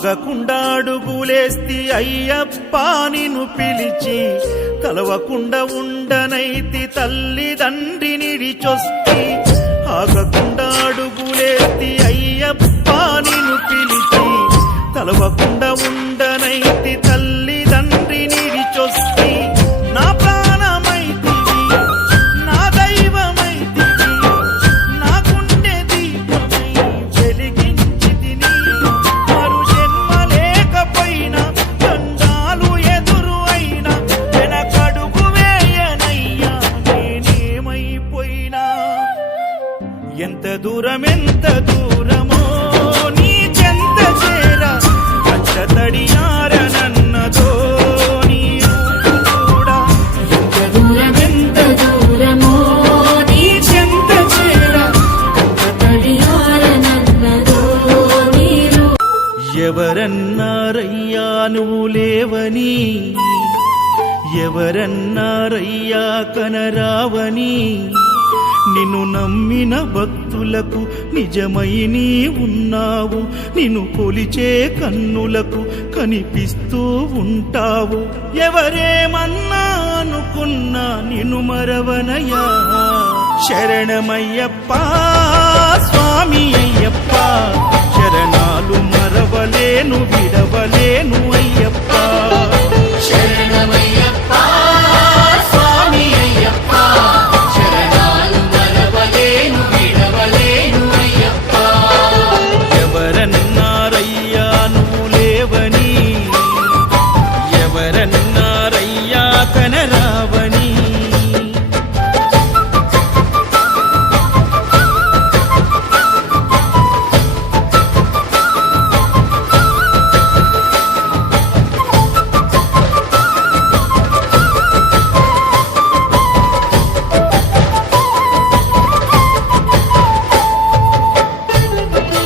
ఆగకుండా అడుగులేస్తి అయ్యప్ప నిన్ను పిలిచి, కలవకుండా ఉండనైతి తల్లిదండ్రిని విడిచొస్తి. ఆగకుండా అడుగులేస్తి అయ్యప్ప నిన్ను పిలిచి, కలవకుండా ఉండనైతి తల్లిదండ్రిని విడిచొస్తి. నా ప్రాణమైతివి, నా దైవమైతివి, నా గుండె దీపమై వెలిగించితిని. మరు జన్మ లేకపోయినా, దండాలు ఎదురు అయినా, వెనకడుగు వేయనయ్యా నేనేమైపోయినా. ఎంత దూరమో నీ చెంత చేరా, కచ్చ తడియారనన్నదో నీ రూపు కూడా. ఎంత దూరమో నీ చెంత చేరా, కచ్చ తడియారనన్నదో నీరు. ఎవరన్నారయ్యా నువ్వు లేవని, ఎవరన్నారయ్యా కనరావని. నిన్ను నమ్మిన భక్తులకు నిజమై నీ ఉన్నావు, నిన్ను కొలిచే కన్నులకు కనిపిస్తూ ఉంటావు. ఎవరేమన్నా అనుకున్నా నిన్ను మరవనయ్యా. శరణమయ్యప్ప స్వామి అయ్యప్ప, శరణాలు మరవలేను విడవలేను అయ్యప్ప. శరణమయ్య